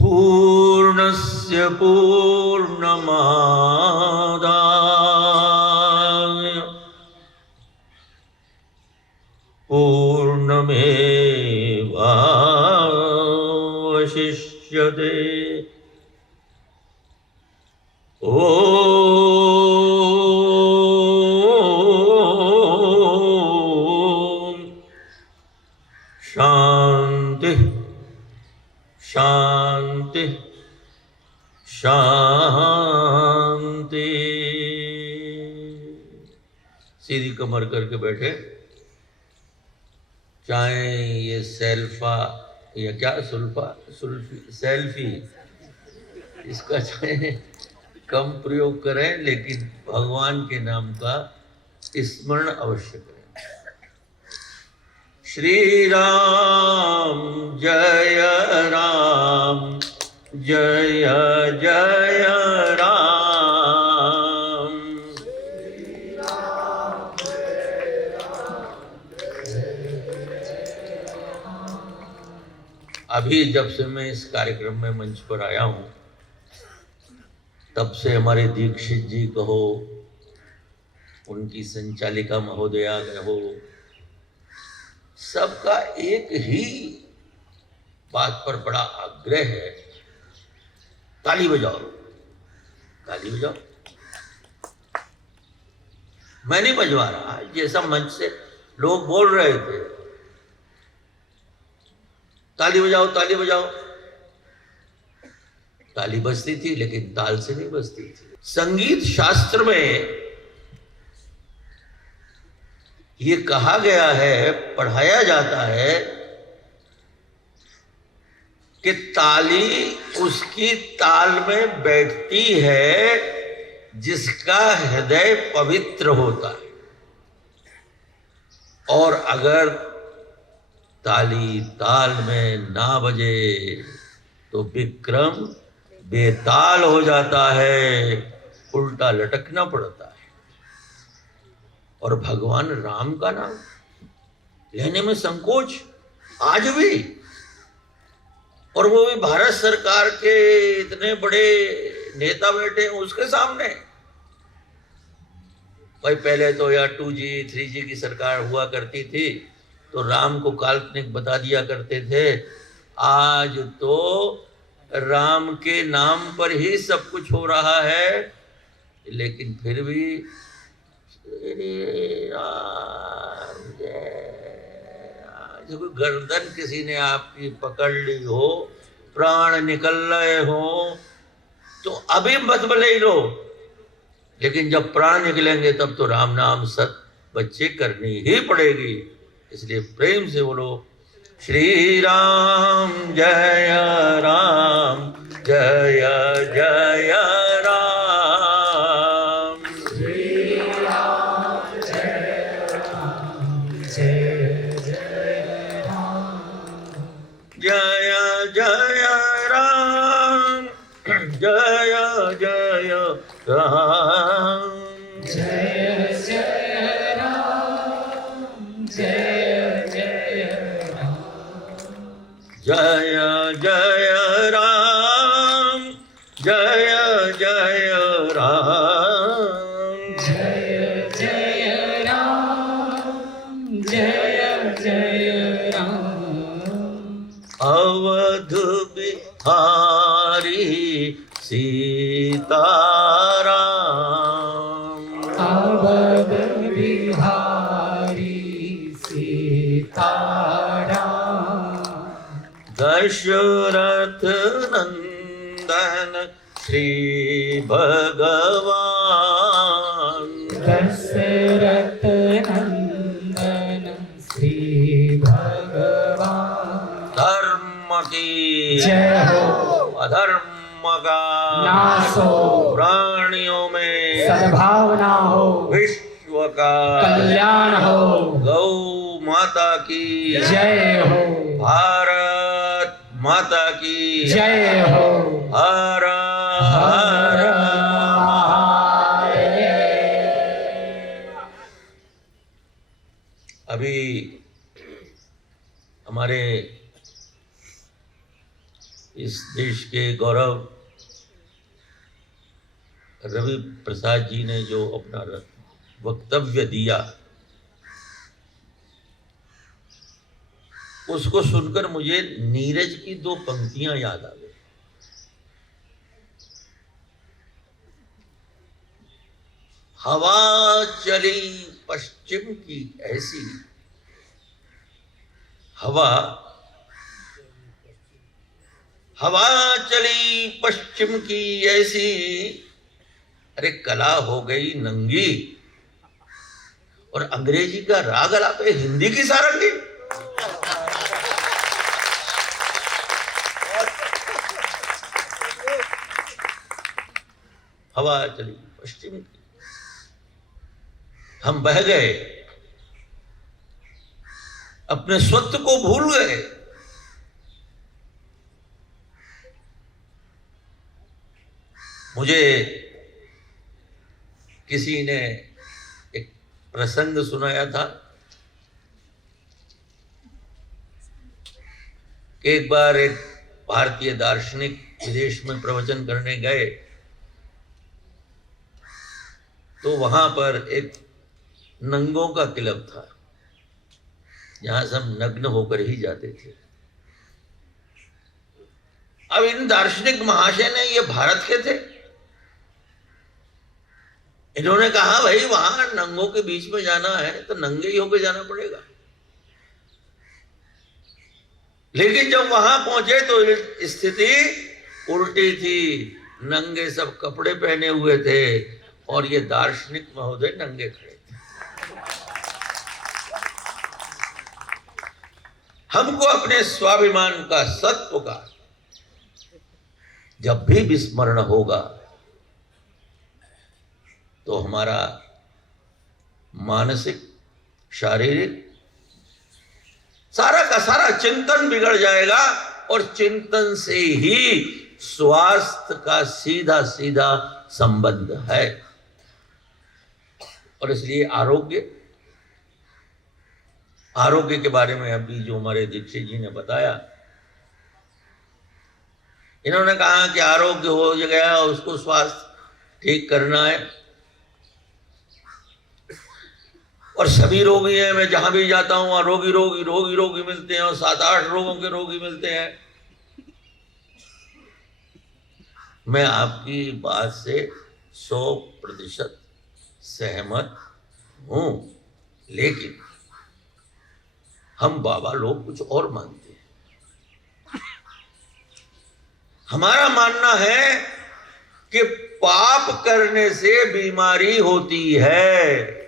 पूर्णस्य पूर्णमादाय पूर्णमेवावशिष्यते। ओम शांति शांति शांति। सीधी कमर करके बैठे, चाहे ये सेल्फा या क्या सुल्फी सेल्फी, इसका चाहे कम प्रयोग करें, लेकिन भगवान के नाम का स्मरण अवश्य करें। श्री राम जय राम जय जय राम। अभी जब से मैं इस कार्यक्रम में मंच पर आया हूं, तब से हमारे दीक्षित जी कहो, उनकी संचालिका महोदया कहो, सबका एक ही बात पर बड़ा आग्रह है, ताली बजाओ ताली बजाओ। मैं नहीं बजवा रहा, जैसा मंच से लोग बोल रहे थे ताली बजाओ ताली बजाओ, ताली बजती थी लेकिन ताल से नहीं बजती थी। संगीत शास्त्र में ये कहा गया है, पढ़ाया जाता है कि ताली उसकी ताल में बैठती है जिसका हृदय पवित्र होता है, और अगर ताली ताल में ना बजे तो विक्रम बेताल हो जाता है, उल्टा लटकना पड़ता है। और भगवान राम का नाम लेने में संकोच आज भी, और वो भी भारत सरकार के इतने बड़े नेता बैठे हैं उसके सामने। भाई पहले तो यार 2G 3G की सरकार हुआ करती थी तो राम को काल्पनिक बता दिया करते थे, आज तो राम के नाम पर ही सब कुछ हो रहा है। लेकिन फिर भी जो गर्दन किसी ने आपकी पकड़ ली हो, प्राण निकल रहे हो, तो अभी मत भले ही लो, लेकिन जब प्राण निकलेंगे तब तो राम नाम सत बच्चे करनी ही पड़ेगी। इसलिए प्रेम से बोलो श्री राम जय राम जय जय राम। श्री राम जय राम जय जय राम। जय जय राम जय जय राम। जय जय राम जय जय राम। जय जय राम जय जय राम। जय जय राम जय जय राम। अवध बिहारी सीताराम। अवध बिहारी सीताराम। दशरथ नंदन श्री भगवान। दशरथ नंदन श्री भगवान। धर्म की जय हो, अधर्म का नाश हो, प्राणियों में सद्भावना हो, विश्व का कल्याण हो। गौ माता की जय हो, भारत माता की जय हो। हर हर अभी हमारे इस देश के गौरव रवि प्रसाद जी ने जो अपना वक्तव्य दिया, उसको सुनकर मुझे नीरज की दो पंक्तियां याद आ गई। हवा चली पश्चिम की ऐसी, हवा चली पश्चिम की ऐसी, अरे कला हो गई नंगी, और अंग्रेजी का राग अला पे हिंदी की सारंगी। हवा चली पश्चिम की, हम बह गए, अपने स्वत्व को भूल गए। मुझे किसी ने एक प्रसंग सुनाया था कि एक बार एक भारतीय दार्शनिक विदेश में प्रवचन करने गए, तो वहां पर एक नंगों का क्लब था, जहां सब नग्न होकर ही जाते थे। अब इन दार्शनिक महाशय ने, ये भारत के थे, इन्होंने कहा भाई वहां नंगों के बीच में जाना है तो नंगे ही होकर जाना पड़ेगा। लेकिन जब वहां पहुंचे तो स्थिति उल्टी थी, नंगे सब कपड़े पहने हुए थे और ये दार्शनिक महोदय नंगे खड़े थे। हमको अपने स्वाभिमान का, सत्व का जब भी विस्मरण होगा तो हमारा मानसिक, शारीरिक, सारा का सारा चिंतन बिगड़ जाएगा, और चिंतन से ही स्वास्थ्य का सीधा सीधा संबंध है। और इसलिए आरोग्य के बारे में अभी जो हमारे दीक्षित जी ने बताया, इन्होंने कहा कि आरोग्य हो गया, उसको स्वास्थ्य ठीक करना है। और सभी रोगी हैं, मैं जहां भी जाता हूं वहां रोगी मिलते हैं, और 7-8 रोगों के रोगी मिलते हैं। मैं आपकी बात से 100% सहमत हूं, लेकिन हम बाबा लोग कुछ और मानते हैं। हमारा मानना है कि पाप करने से बीमारी होती है।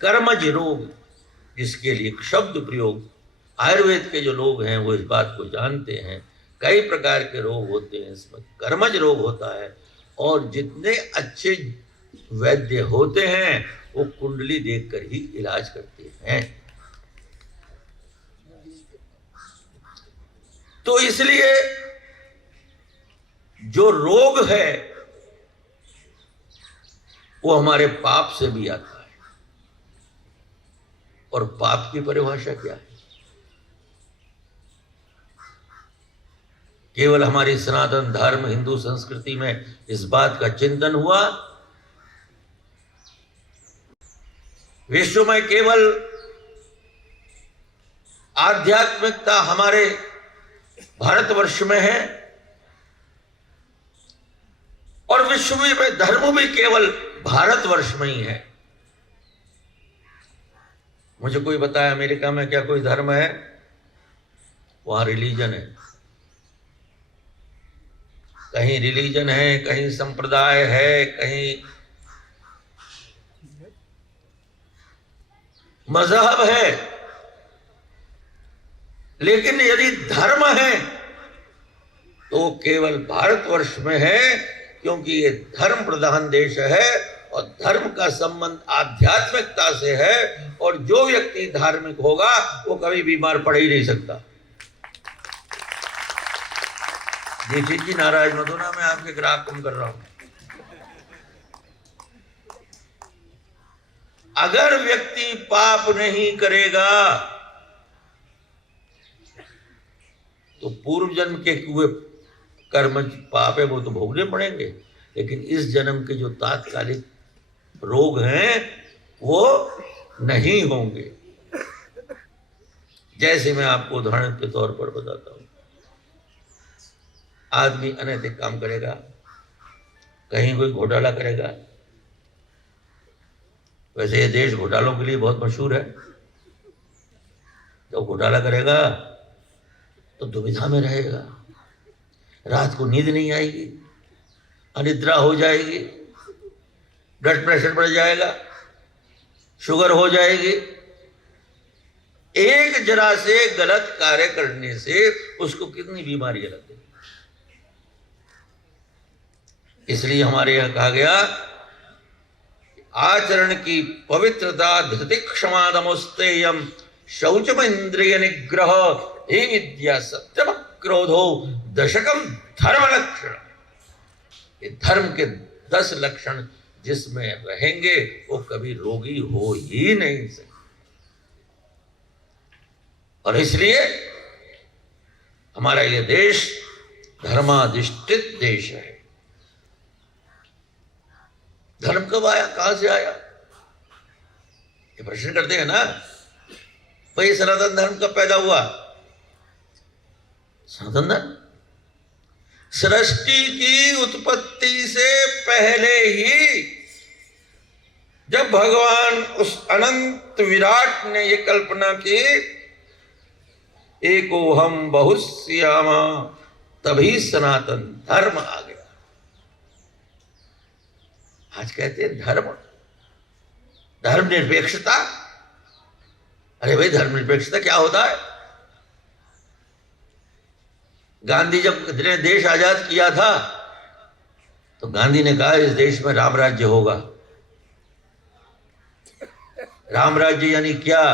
कर्मज रोग, जिसके लिए शब्द प्रयोग आयुर्वेद के जो लोग हैं वो इस बात को जानते हैं। कई प्रकार के रोग होते हैं, इसमें कर्मज रोग होता है, और जितने अच्छे वैद्य होते हैं वो कुंडली देखकर ही इलाज करते हैं। तो इसलिए जो रोग है वो हमारे पाप से भी आता है। और पाप की परिभाषा क्या है? केवल हमारी सनातन धर्म, हिंदू संस्कृति में इस बात का चिंतन हुआ, विश्व में केवल आध्यात्मिकता हमारे भारतवर्ष में है, और विश्व में धर्म भी केवल भारतवर्ष में ही है। मुझे कोई बताया अमेरिका में क्या कोई धर्म है? वहां रिलीजन है, कहीं रिलीजन है, कहीं संप्रदाय है, कहीं मजहब है। लेकिन यदि धर्म है तो केवल भारतवर्ष में है, क्योंकि ये धर्म प्रधान देश है और धर्म का संबंध आध्यात्मिकता से है, और जो व्यक्ति धार्मिक होगा वो कभी बीमार पड़ ही नहीं सकता। दीक्षित जी नाराज मत होना, मैं आपके ग्राहक कम कर रहा हूं। अगर व्यक्ति पाप नहीं करेगा तो पूर्व जन्म के हुए कर्म पाप है वो तो भोगने पड़ेंगे, लेकिन इस जन्म के जो तात्कालिक रोग हैं वो नहीं होंगे। जैसे मैं आपको उदाहरण के तौर पर बताता हूं, आदमी अनैतिक काम करेगा, कहीं कोई घोटाला करेगा। वैसे ये देश घोटालों के लिए बहुत मशहूर है। तो घोटाला करेगा तो दुविधा में रहेगा, रात को नींद नहीं आएगी, अनिद्रा हो जाएगी, ब्लड प्रेशर बढ़ जाएगा, शुगर हो जाएगी। एक जरा से गलत कार्य करने से उसको कितनी बीमारियां लग गई। इसलिए हमारे यहां कहा गया आचरण की पवित्रता धृति क्षमा दमोस्तेयम शौचम इंद्रिय निग्रह हे विद्या सत्यम क्रोधो दशकम धर्म लक्षण। ये धर्म के 10 लक्षण जिसमें रहेंगे वो कभी रोगी हो ही नहीं सकते। और इसलिए हमारा ये देश धर्माधिष्ठित देश है। धर्म कब आया, कहां से आया, ये प्रश्न करते हैं ना। भाई सनातन धर्म कब पैदा हुआ? सनातन धर्म सृष्टि की उत्पत्ति से पहले ही, जब भगवान उस अनंत विराट ने ये कल्पना की एको हम बहुश्यामा, तभी सनातन धर्म आ गया। आज कहते हैं धर्मनिरपेक्षता। अरे भाई धर्मनिरपेक्षता क्या होता है? गांधी जब ने देश आजाद किया था तो गांधी ने कहा इस देश में राम राज्य होगा। राम राज्य यानी क्या?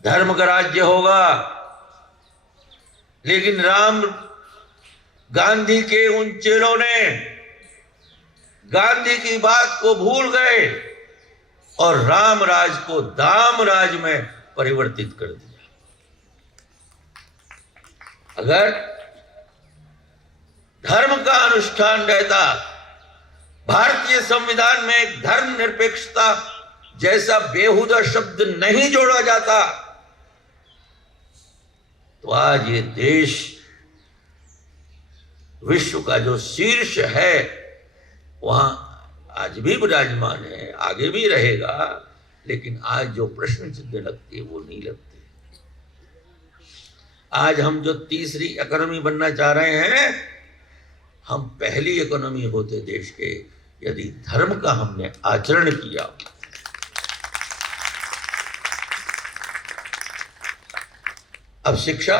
धर्म का राज्य होगा। लेकिन गांधी के उन चेलों ने गांधी की बात को भूल गए और राम राज को दाम राज में परिवर्तित कर दिया। अगर धर्म का अनुष्ठान रहता, भारतीय संविधान में एक धर्मनिरपेक्षता जैसा बेहुदा शब्द नहीं जोड़ा जाता, तो आज ये देश विश्व का जो शीर्ष है वहां आज भी विराजमान है, आगे भी रहेगा। लेकिन आज जो प्रश्न चिन्ह लगते वो नहीं लगते। आज हम जो तीसरी इकोनॉमी बनना चाह रहे हैं, हम पहली इकोनॉमी होते देश के यदि धर्म का हमने आचरण किया। अब शिक्षा,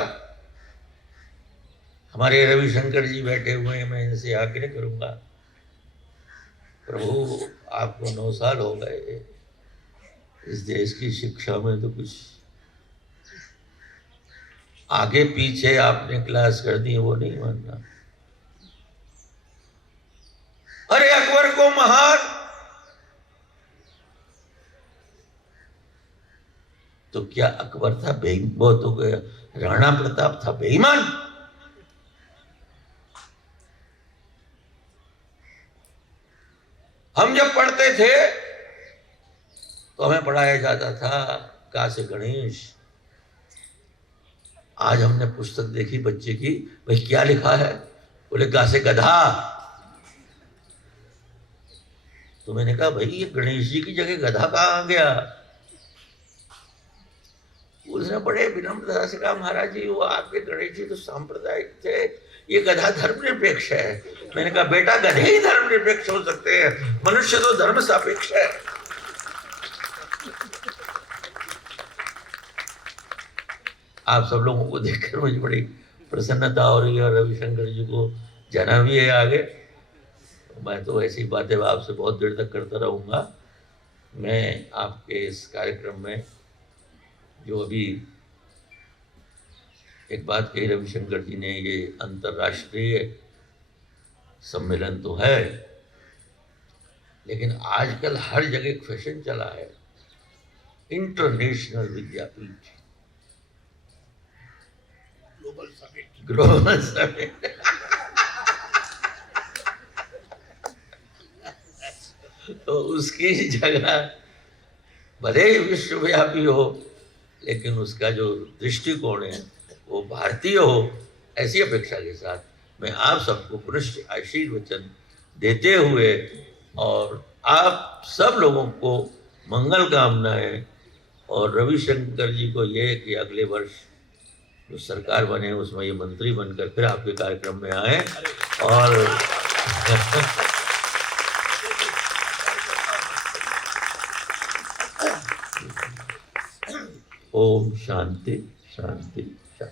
हमारे रविशंकर जी बैठे हुए हैं, मैं इनसे आग्रह करूंगा, प्रभु आपको 9 साल हो गए इस देश की शिक्षा में, तो कुछ आगे पीछे आपने क्लास कर दी, वो नहीं मानना। अरे अकबर को महान, तो क्या अकबर था वो तो गया, राणा प्रताप था बेईमान? हम जब पढ़ते थे तो हमें पढ़ाया जाता था का से गणेश। आज हमने पुस्तक देखी बच्चे की, भाई क्या लिखा है? बोले गा से गधा। तो मैंने कहा भाई ये गणेश जी की जगह गधा कहाँ आ गया? उसने बड़े विनम्रता से कहा महाराज जी वो आपके गणेश जी तो सांप्रदायिक थे, ये गधा धर्मनिरपेक्ष है। मैंने कहा बेटा गधे ही धर्मनिरपेक्ष हो सकते हैं, मनुष्य तो धर्म सापेक्ष है। आप सब लोगों को देखकर मुझे बड़ी प्रसन्नता हो रही है और रविशंकर जी को जाना भी है आगे। मैं तो ऐसी बातें आपसे बहुत देर तक करता रहूँगा। मैं आपके इस कार्यक्रम में जो अभी एक बात कही रविशंकर जी ने, ये अंतर्राष्ट्रीय सम्मेलन तो है, लेकिन आजकल हर जगह एक फैशन चला है, इंटरनेशनल विद्यापीठ, ग्लोबल समिट। तो उसकी जगह भले ही विश्वव्यापी हो, लेकिन उसका जो दृष्टिकोण है वो भारतीय हो, ऐसी अपेक्षा के साथ मैं आप सबको पुनः आशीर्वचन देते हुए और आप सब लोगों को मंगल कामनाएं, और रविशंकर जी को ये कि अगले वर्ष जो सरकार बने उसमें ये मंत्री बनकर फिर आपके कार्यक्रम में आए। और ओम शांति शांति।